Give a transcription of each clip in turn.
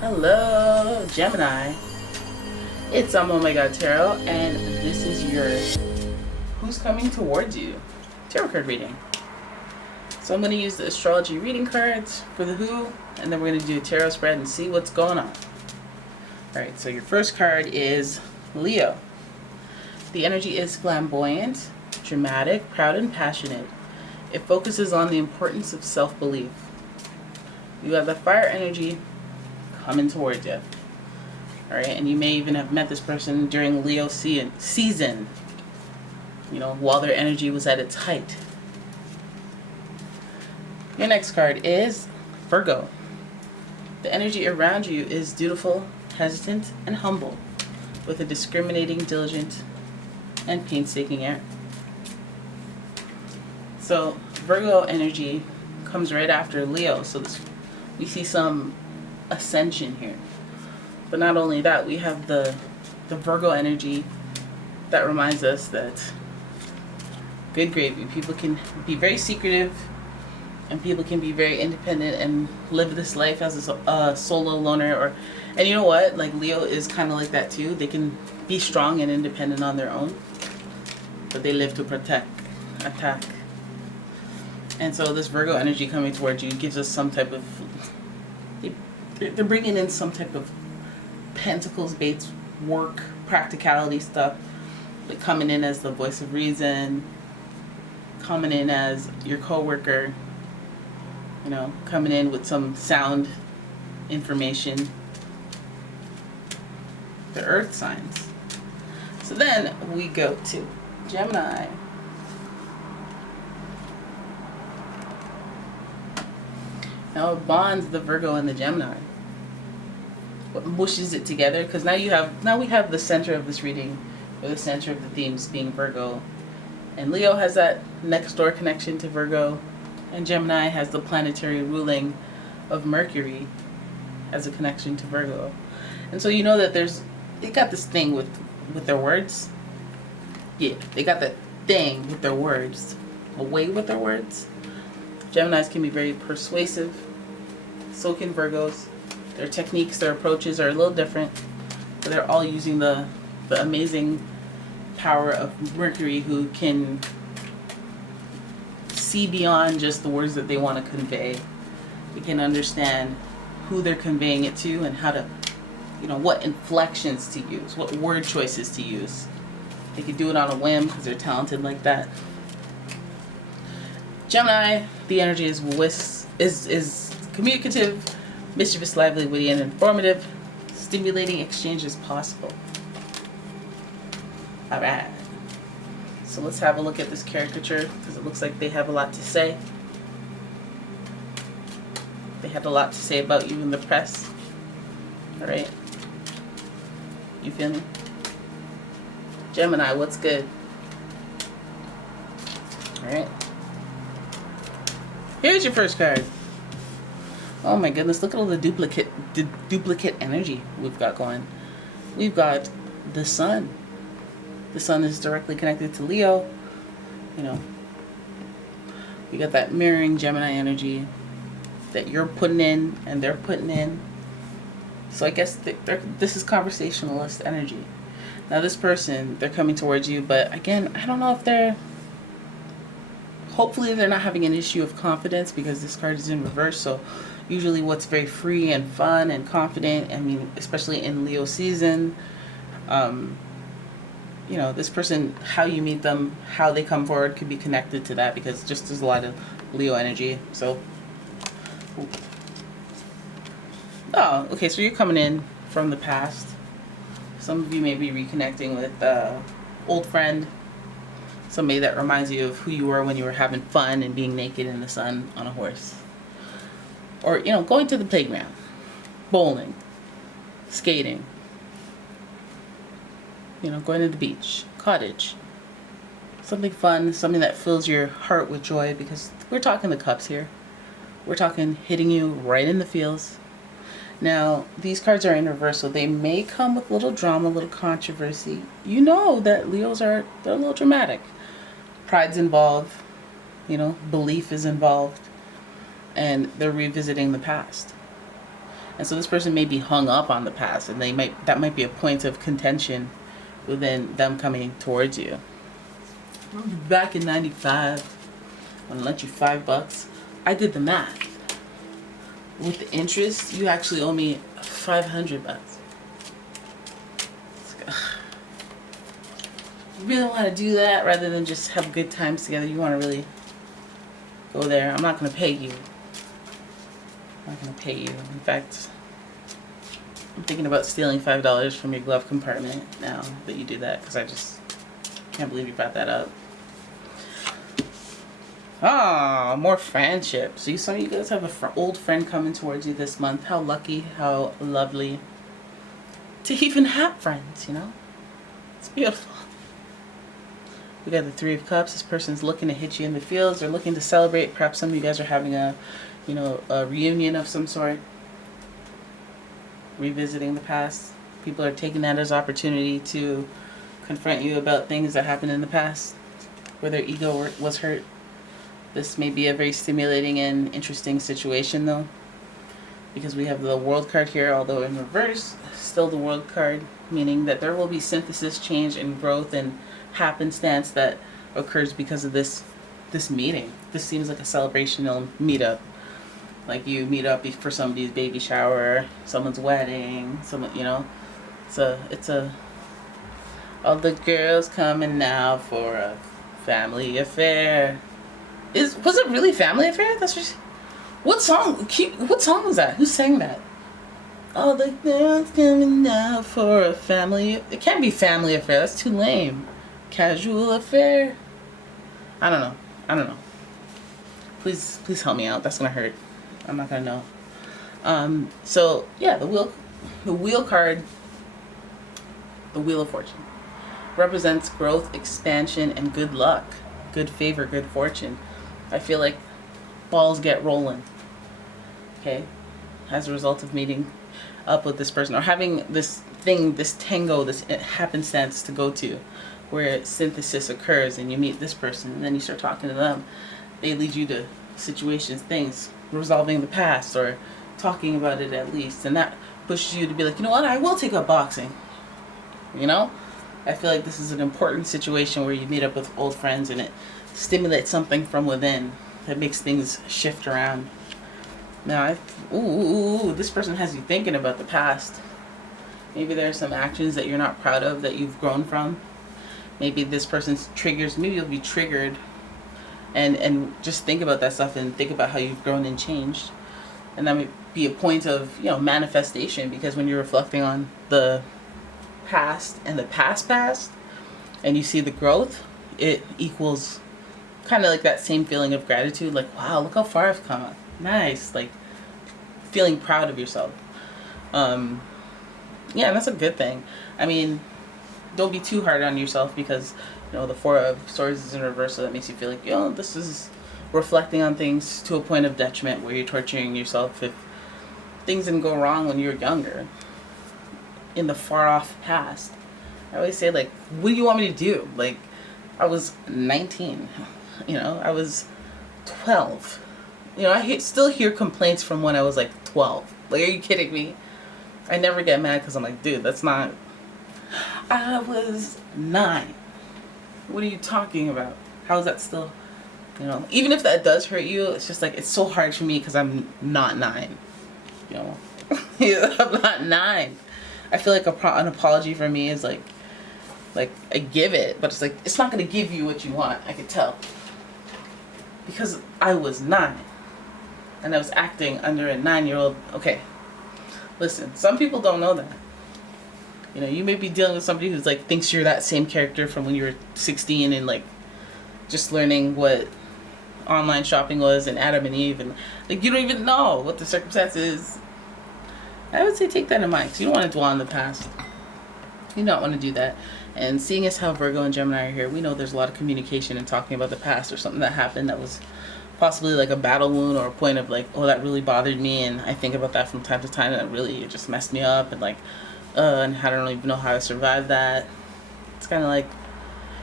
Hello, Gemini. It's umomgtarot, and this is your Who's Coming Towards You tarot card reading. So I'm going to use the astrology reading cards for the who, and then we're going to do a tarot spread and see what's going on. Alright, so your first card is Leo. The energy is flamboyant, dramatic, proud, and passionate. It focuses on the importance of self-belief. You have the fire energy coming towards you. Alright, and you may even have met this person during Leo season, while their energy was at its height. Your next card is Virgo. The energy around you is dutiful, hesitant, and humble, with a discriminating, diligent, and painstaking air. So Virgo energy comes right after Leo, so we see some ascension here. But not only that, we have the Virgo energy that reminds us that good gravy. People can be very secretive, and people can be very independent and live this life as a solo loner. And you know what? Like Leo is kind of like that too. They can be strong and independent on their own, but they live to attack. And so this Virgo energy coming towards you gives us some type of, they're bringing in some type of pentacles-based work, practicality stuff, like coming in as the voice of reason, coming in as your coworker, coming in with some sound information. The earth signs. So then we go to Gemini. Now it bonds the Virgo and the Gemini. What mushes it together? Because now we have the center of this reading, or the center of the themes being Virgo, and Leo has that next door connection to Virgo, and Gemini has the planetary ruling of Mercury as a connection to Virgo. And so you know that they got this thing with their words. Yeah, they got that thing with their words, a way with their words. Geminis can be very persuasive, so can Virgos. Their techniques, their approaches are a little different, but they're all using the amazing power of Mercury, who can see beyond just the words that they want to convey. They can understand who they're conveying it to and how to, what inflections to use, what word choices to use. They can do it on a whim because they're talented like that. Gemini, the energy is communicative, mischievous, lively, witty, and informative. Stimulating exchange is possible. Alright. So let's have a look at this caricature, because it looks like they have a lot to say. They had a lot to say about you in the press. Alright. You feel me? Gemini, what's good? Alright. Here's your first card. Oh my goodness, look at all the duplicate energy we've got going. We've got the sun. The sun is directly connected to Leo. We got that mirroring Gemini energy that you're putting in and they're putting in. So I guess this is conversationalist energy. Now this person, they're coming towards you, but again, I don't know if hopefully they're not having an issue of confidence, because this card is in reverse. So usually what's very free and fun and confident, especially in Leo season, this person, how you meet them, how they come forward could be connected to that, because just there's a lot of Leo energy. So, oh, okay, so you're coming in from the past. Some of you may be reconnecting with old friend, somebody that reminds you of who you were when you were having fun and being naked in the sun on a horse. Or, going to the playground, bowling, skating, going to the beach, cottage. Something fun, something that fills your heart with joy, because we're talking the cups here. We're talking hitting you right in the feels. Now, these cards are in reverse, so they may come with a little drama, a little controversy. You know that Leos they're a little dramatic. Pride's involved, belief is involved, and they're revisiting the past. And so this person may be hung up on the past, and that might be a point of contention within them coming towards you. Back in 95, I'm gonna lend you $5. I did the math. With the interest, you actually owe me $500. You really want to do that rather than just have good times together. You want to really go there. I'm not going to pay you. I'm not going to pay you. In fact, I'm thinking about stealing $5 from your glove compartment now that you do that, because I just can't believe you brought that up. Ah, more friendship. So some of you guys have an old friend coming towards you this month. How lucky, how lovely to even have friends, you know? It's beautiful. We got the Three of Cups. This person's looking to hit you in the feels. They're looking to celebrate. Perhaps some of you guys are having a reunion of some sort. Revisiting the past. People are taking that as opportunity to confront you about things that happened in the past where their ego was hurt. This may be a very stimulating and interesting situation, though, because we have the World card here, although in reverse, still the World card, meaning that there will be synthesis, change, and growth and happenstance that occurs because of this meeting. This seems like a celebrational meetup. Like you meet up for somebody's baby shower, someone's wedding, it's a all the girls coming now for a family affair. Was it really family affair? What song was that? Who sang that? All the girls coming now for a family. It can't be family affair. That's too lame. Casual affair. I don't know. Please help me out. That's gonna hurt. I'm not gonna know. So yeah, the wheel card, the Wheel of Fortune, represents growth, expansion, and good luck, good favor, good fortune. I feel like balls get rolling, okay, as a result of meeting up with this person or having this tango, this happenstance to go to, where synthesis occurs and you meet this person and then you start talking to them. They lead you to situations, things, resolving the past or talking about it at least, and that pushes you to be like, you know what, I will take up boxing. You know, I feel like this is an important situation where you meet up with old friends and it stimulates something from within that makes things shift around. Now, this person has you thinking about the past. Maybe there are some actions that you're not proud of that you've grown from. Maybe this person's triggers, maybe you'll be triggered and just think about that stuff and think about how you've grown and changed. And that might be a point of, manifestation, because when you're reflecting on the past and the past and you see the growth, it equals kind of like that same feeling of gratitude, like, wow, look how far I've come. Nice, like feeling proud of yourself. And that's a good thing. I mean, don't be too hard on yourself, because the Four of Swords is in reverse, so that makes you feel like, this is reflecting on things to a point of detriment where you're torturing yourself if things didn't go wrong when you were younger, in the far off past. I always say, like, what do you want me to do? Like, I was 19, I was 12. I still hear complaints from when I was like 12. Like, are you kidding me? I never get mad because I'm like, dude, that's not... I was 9. What are you talking about? How is that still... even if that does hurt you, it's just like, it's so hard for me because I'm not 9. I'm not 9. I feel like an apology for me is like I give it, but it's like, it's not going to give you what you want. I could tell. Because I was 9. And I was acting under a 9-year-old. Okay. Listen, some people don't know that. You may be dealing with somebody who's like, thinks you're that same character from when you were 16 and like just learning what online shopping was and Adam and Eve, and like you don't even know what the circumstance is. I would say take that in mind, because you don't want to dwell on the past. You don't want to do that. And seeing as how Virgo and Gemini are here, we know there's a lot of communication and talking about the past or something that happened that was possibly like a battle wound or a point of like, oh, that really bothered me, and I think about that from time to time, and it just messed me up, and like, and I don't even know how I survived that. It's kind of like,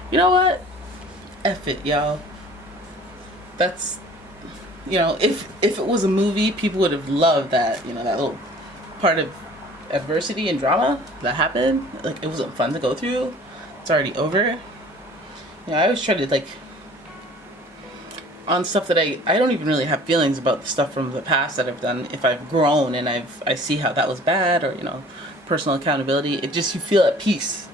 you know what? F it, y'all. That's, if it was a movie, people would have loved that, that little part of adversity and drama that happened. Like, it wasn't fun to go through. It's already over. I always try to, like, on stuff that I don't even really have feelings about the stuff from the past that I've done. If I've grown and I see how that was bad, or, personal accountability, it just, you feel at peace.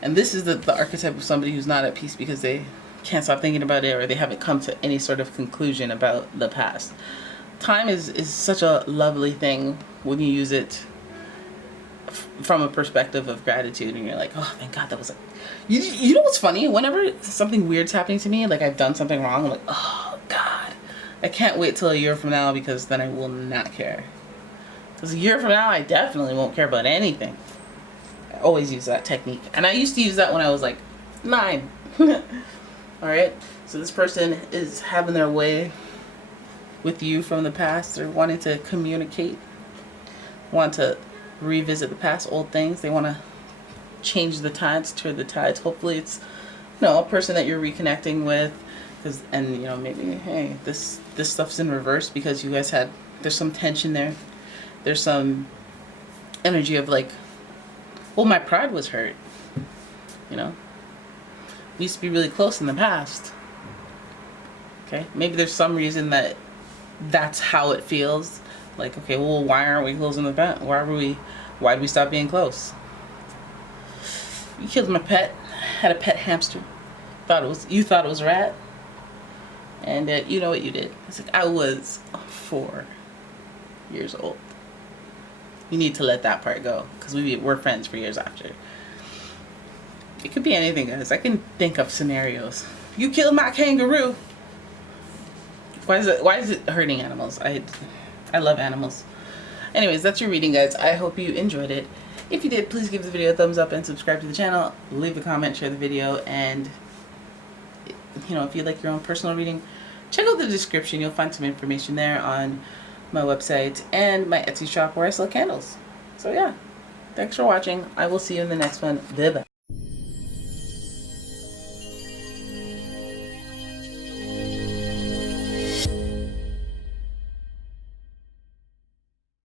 And this is the archetype of somebody who's not at peace because they can't stop thinking about it, or they haven't come to any sort of conclusion about the past. Time is such a lovely thing when you use it from a perspective of gratitude, and you're like, oh, thank God that was like, you know what's funny? Whenever something weird's happening to me, like I've done something wrong, I'm like, oh God, I can't wait till a year from now, because then I will not care. Because a year from now, I definitely won't care about anything. I always use that technique, and I used to use that when I was like 9. Alright, so this person is having their way with you from the past. They're wanting to communicate, want to revisit the past old things. They want to change the tides, turn the tides. Hopefully it's a person that you're reconnecting with, and maybe, hey, this stuff's in reverse because you guys there's some tension there. There's some energy of like, well, my pride was hurt. We used to be really close in the past. Okay, maybe there's some reason that's how it feels. Like, okay, well, why aren't we close in the past? Why did we stop being close? You killed my pet. Had a pet hamster. You thought it was a rat. And you know what you did? It's like, I was 4 years old. You need to let that part go, because we're friends for years after. It could be anything, guys. I can think of scenarios. You killed my kangaroo. Why is it hurting animals? I love animals. Anyways, that's your reading, guys. I hope you enjoyed it. If you did, please give the video a thumbs up and subscribe to the channel. Leave a comment, share the video, and if you'd like your own personal reading, check out the description. You'll find some information there on my website and my Etsy shop where I sell candles. So yeah, thanks for watching. I will see you in the next one. Bye bye.